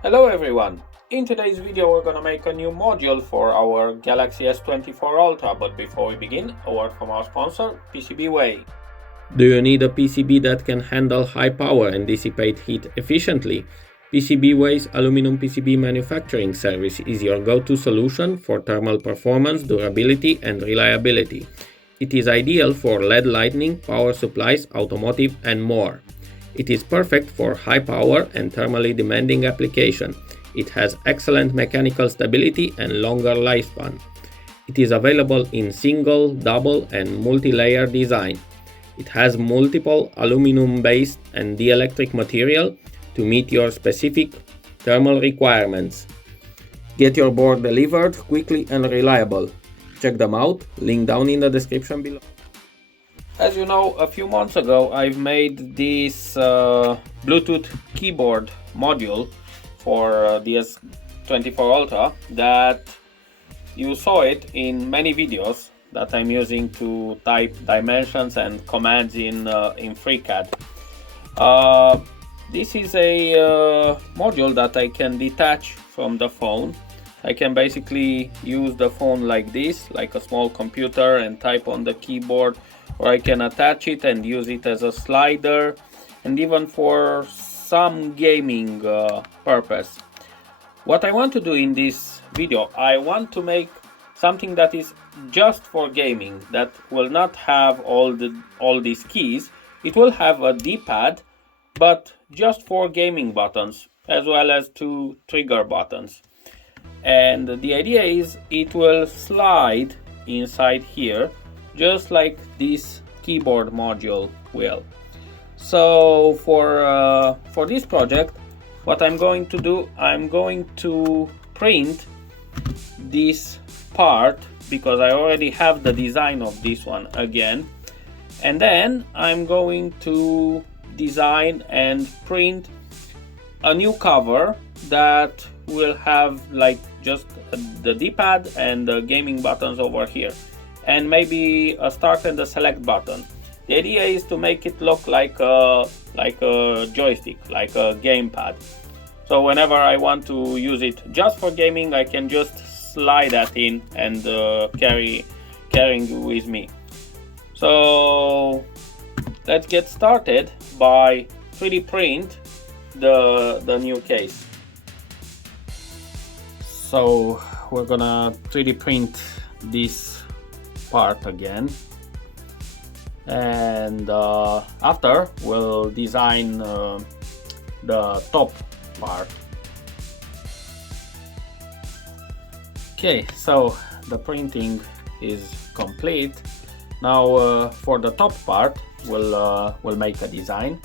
Hello everyone! In today's video we're gonna make a new module for our Galaxy S24 Ultra, but before we begin, a word from our sponsor, PCBWay. Do you need a PCB that can handle high power and dissipate heat efficiently? PCBWay's aluminum PCB manufacturing service is your go-to solution for thermal performance, durability and reliability. It is ideal for LED lighting, power supplies, automotive and more. It is perfect for high power and thermally demanding application. It has excellent mechanical stability and longer lifespan. It is available in single, double and multi-layer design. It has multiple aluminum-based and dielectric material to meet your specific thermal requirements. Get your board delivered quickly and reliable. Check them out, link down in the description below. As you know, a few months ago I've made this Bluetooth keyboard module for the S24 Ultra that you saw it in many videos that I'm using to type dimensions and commands in FreeCAD. This is a module that I can detach from the phone. I can basically use the phone like this, like a small computer, and type on the keyboard, or I can attach it and use it as a slider, and even for some gaming purpose. What I want to do in this video, I want to make something that is just for gaming, that will not have all these keys. It will have a D-pad, but just for gaming buttons, as well as 2 trigger buttons. And the idea is it will slide inside here just like this keyboard module will. So for this project, what I'm going to do, I'm going to print this part because I already have the design of this one again, and then I'm going to design and print a new cover that will have like just the D-pad and the gaming buttons over here, and maybe a start and a select button. The idea is to make it look like a joystick, like a gamepad. So whenever I want to use it just for gaming, I can just slide that in and carrying with me. So let's get started by 3D print the new case. So we're gonna 3D print this part again, and after we'll design the top part. Okay, so the printing is complete. Now for the top part we'll make a design.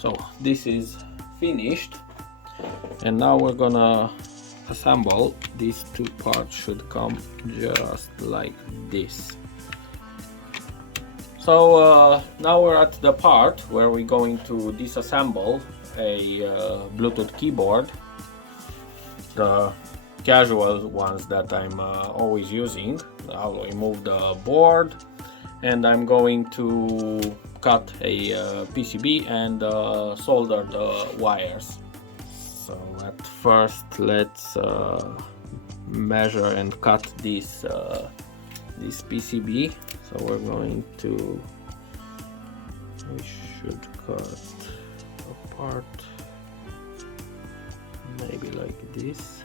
So this is finished, and now we're gonna assemble. These two parts should come just like this. So now we're at the part where we're going to disassemble a Bluetooth keyboard, the casual ones that I'm always using. I'll remove the board, and I'm going to cut a PCB and solder the wires. So at first let's measure and cut this PCB. So we're going to, we should cut a part maybe like this.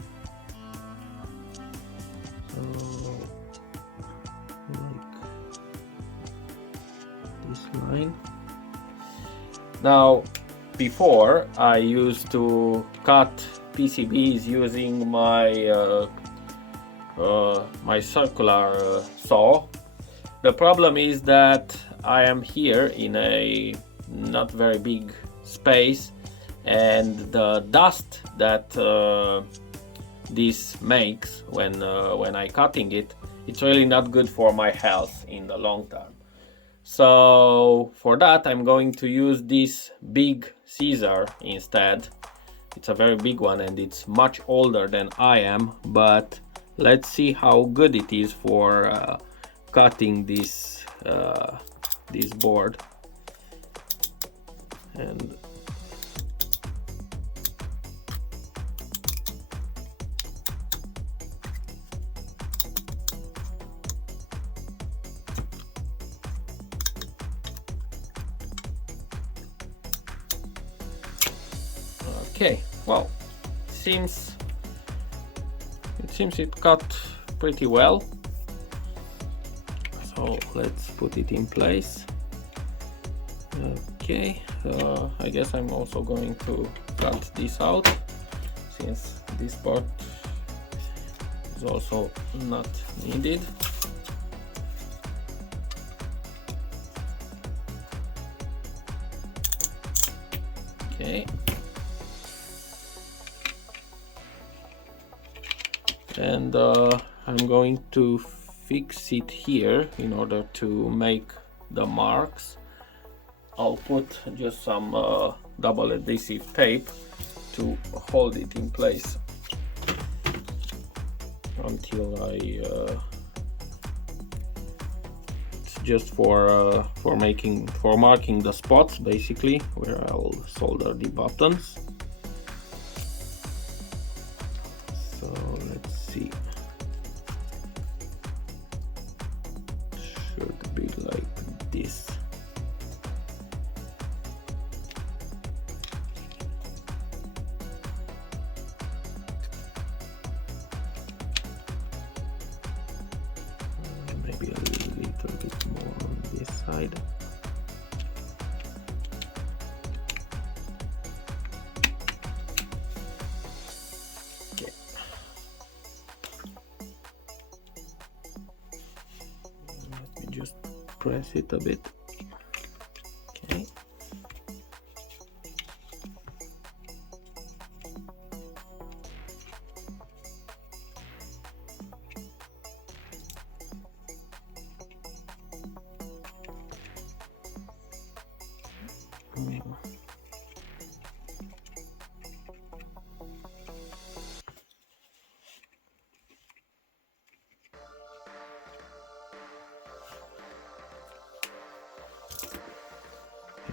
So like this line. Now before I used to cut PCBs using my my circular saw. The problem is that I am here in a not very big space, and the dust that this makes when I cutting it, it's really not good for my health in the long term. So for that I'm going to use this big scissor instead. It's a very big one and it's much older than I am, but let's see how good it is for cutting this this board. And okay, well, it seems it cut pretty well. So let's put it in place. Okay, I guess I'm also going to cut this out, since this part is also not needed. Okay. And I'm going to fix it here in order to make the marks. I'll put just some double adhesive tape to hold it in place until it's just for marking the spots, basically, where I'll solder the buttons. So let's see. Should be like this. Maybe a little bit more on this side. Okay. Let me just press it a bit. Okay.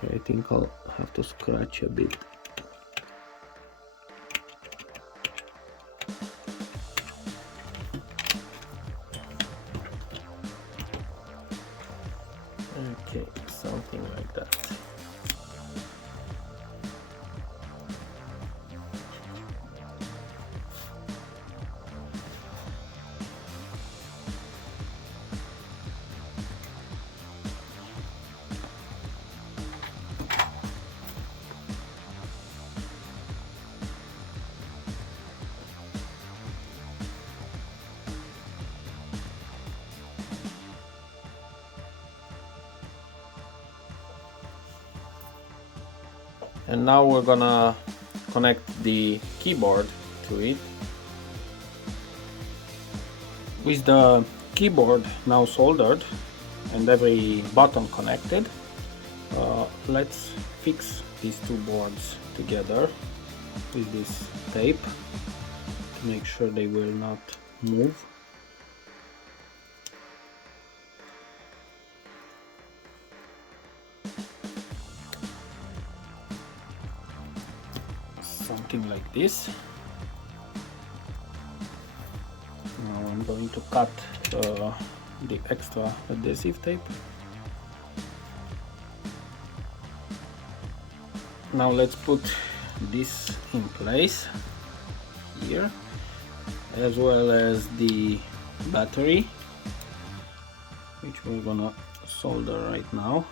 I think I'll have to scratch a bit. Okay, something like that. And now we're gonna connect the keyboard to it. With the keyboard now soldered and every button connected, let's fix these two boards together with this tape to make sure they will not move. Something like this. Now I'm going to cut the extra adhesive tape. Now let's put this in place here, as well as the battery, which we're gonna solder right now.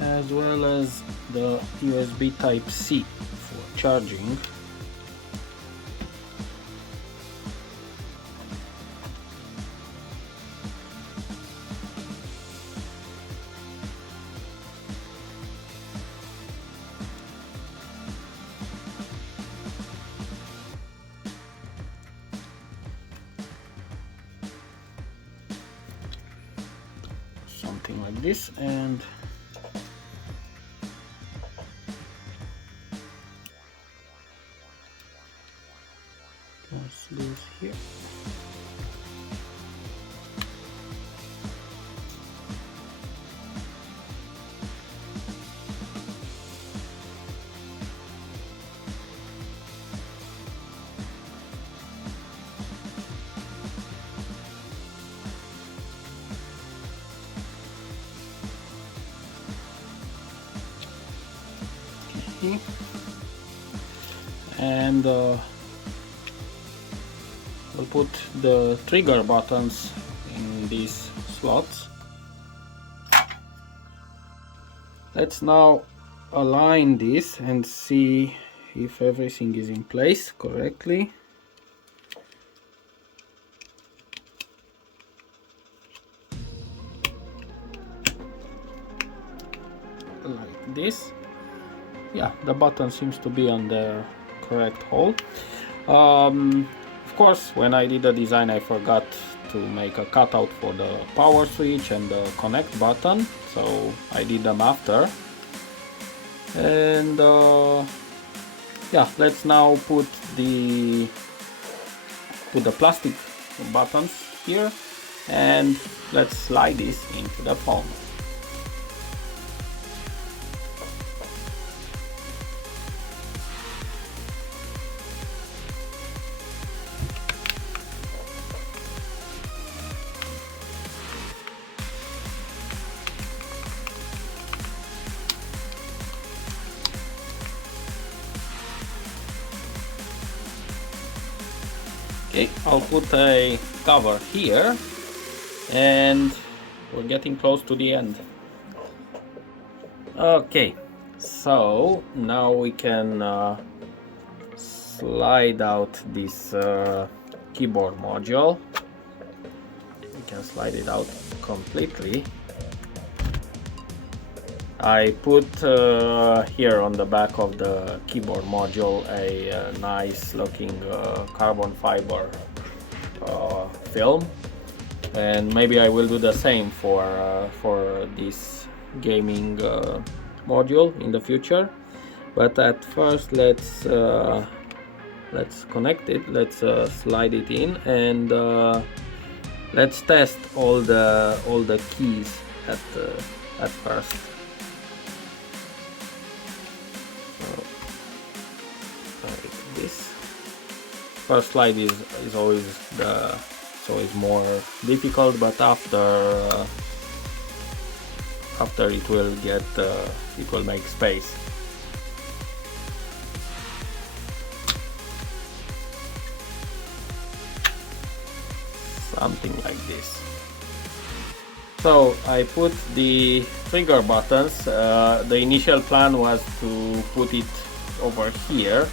As well as the USB Type-C for charging. Something like this, and place this here. Okay. And we'll put the trigger buttons in these slots. Let's now align this and see if everything is in place correctly. Like this. Yeah, the button seems to be on the correct hole. Of course, when I did the design, I forgot to make a cutout for the power switch and the connect button, so I did them after. And yeah, let's now put the plastic buttons here, and let's slide this into the phone. Okay, I'll put a cover here, and we're getting close to the end. Okay, so now we can slide out this keyboard module. We can slide it out completely. I put here on the back of the keyboard module a nice looking carbon fiber film, and maybe I will do the same for this gaming module in the future. But at first let's connect it, let's slide it in, and let's test all the keys at first. Like this. First slide is always more difficult, but after it will make space. Something like this. So I put the trigger buttons. The initial plan was to put it over here,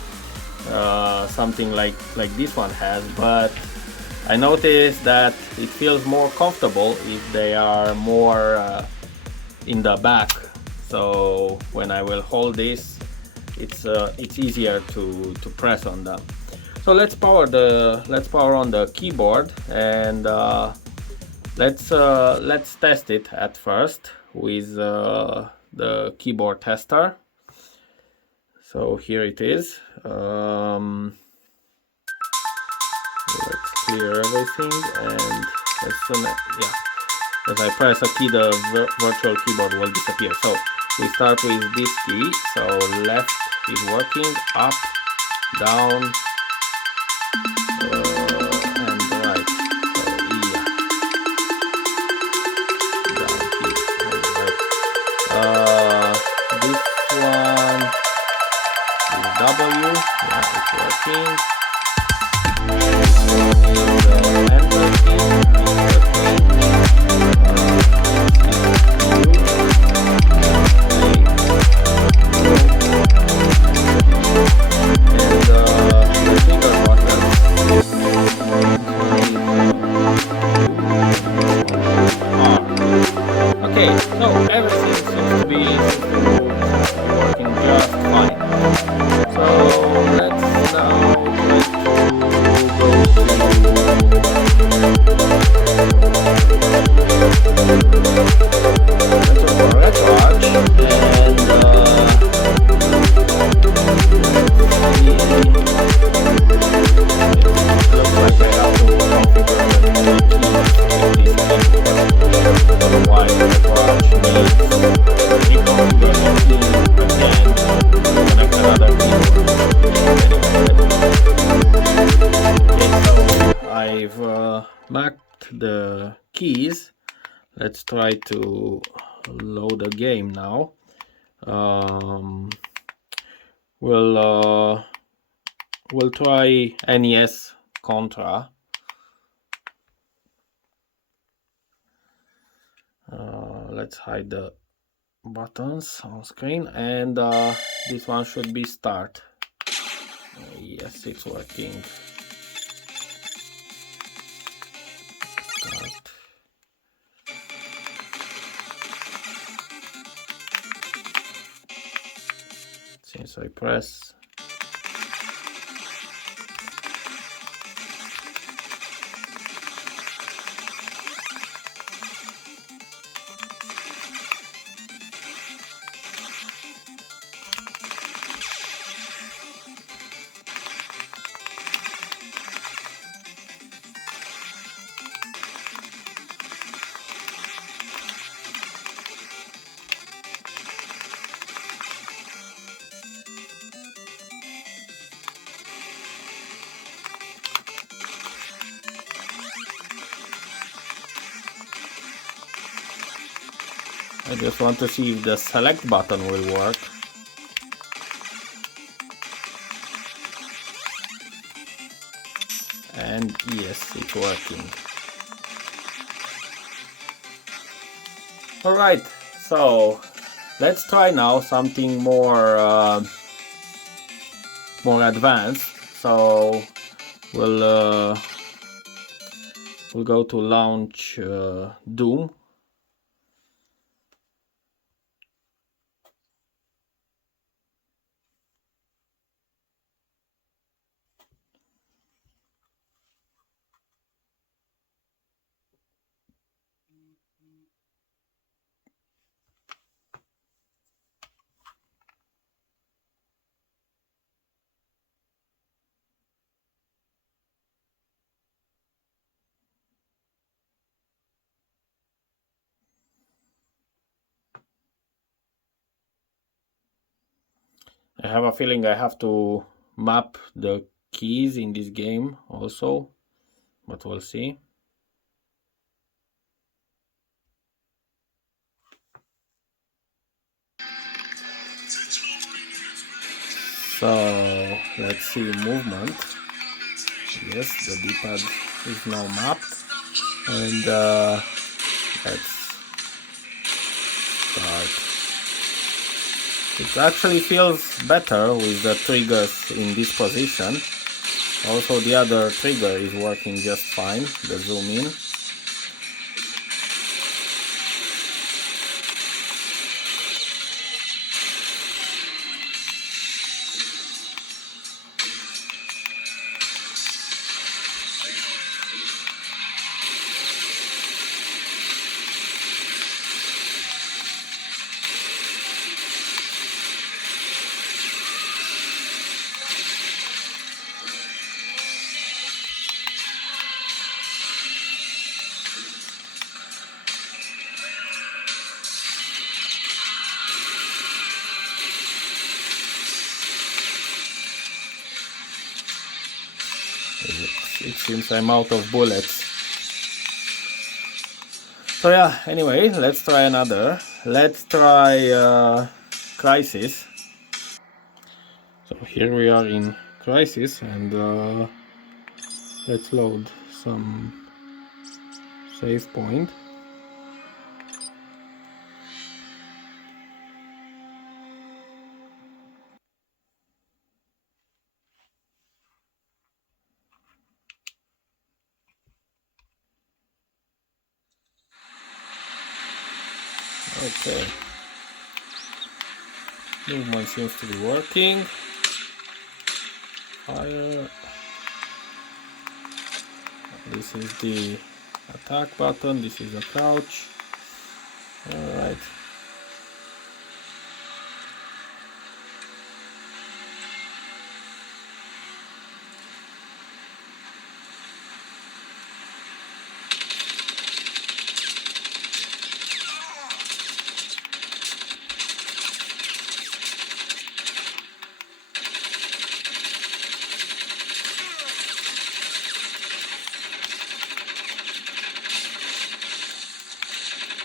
something like this one has, but I noticed that it feels more comfortable if they are more in the back. So when I will hold this, it's easier to press on them. So let's power on the keyboard, and let's test it at first with the keyboard tester. So here it is. Let's clear everything, and as I press a key, the virtual keyboard will disappear. So we start with this key. So left is working, up, down, and right. So yeah, down key, and right. This one is W. Yeah, it's working. Enter key is working. Okay, so everything seems to be working just fine. So let's now mapped the keys. Let's try to load a game now. We'll try NES Contra. Let's hide the buttons on screen, and this one should be start. Yes, it's working. Start. Since I press, I just want to see if the select button will work. And yes, it's working. Alright, so let's try now something more advanced. So we'll go to launch Doom. I have a feeling I have to map the keys in this game also, but we'll see. So let's see movement. Yes, the D-pad is now mapped, and let's start. It actually feels better with the triggers in this position. Also the other trigger is working just fine, the zoom in. It seems I'm out of bullets. So yeah, anyway, let's try another. Let's try Crisis. So here we are in Crisis, and let's load some save point. Okay, movement seems to be working. Fire. This is the attack button, this is a crouch. Alright.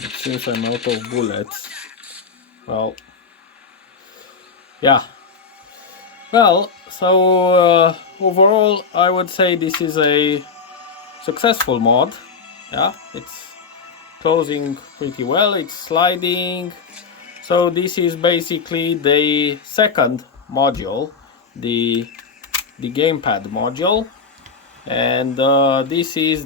It seems I'm out of bullets. Well, yeah. Well, so overall I would say this is a successful mod. Yeah, it's closing pretty well, it's sliding. So this is basically the second module, the gamepad module, and this is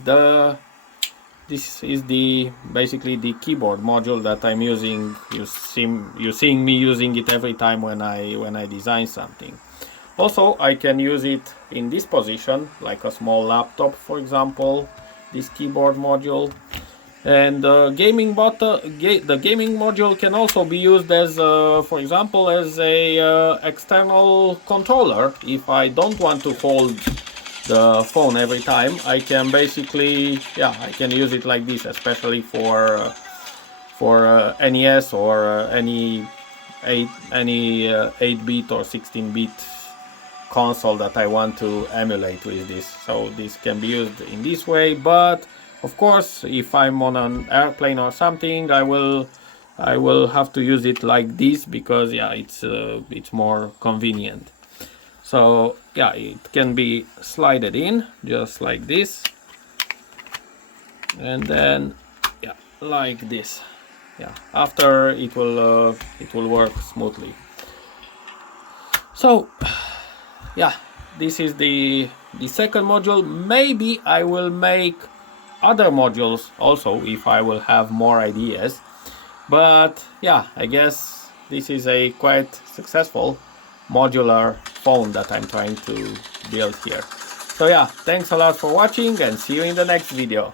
basically the keyboard module that I'm using. You're seeing me using it every time when I design something. Also, I can use it in this position, like a small laptop, for example, this keyboard module. And the gaming module can also be used as, for example, as a external controller. If I don't want to hold the phone every time, I can basically, yeah, I can use it like this, especially for NES or any 8-bit or 16-bit console that I want to emulate with this. So this can be used in this way, but of course if I'm on an airplane or something, I will have to use it like this, because yeah, it's more convenient. So yeah, it can be slided in just like this, and then yeah, like this. Yeah, after it will work smoothly. So yeah, this is the second module. Maybe I will make other modules also if I will have more ideas, but yeah, I guess this is a quite successful modular phone that I'm trying to build here. So yeah, thanks a lot for watching, and see you in the next video.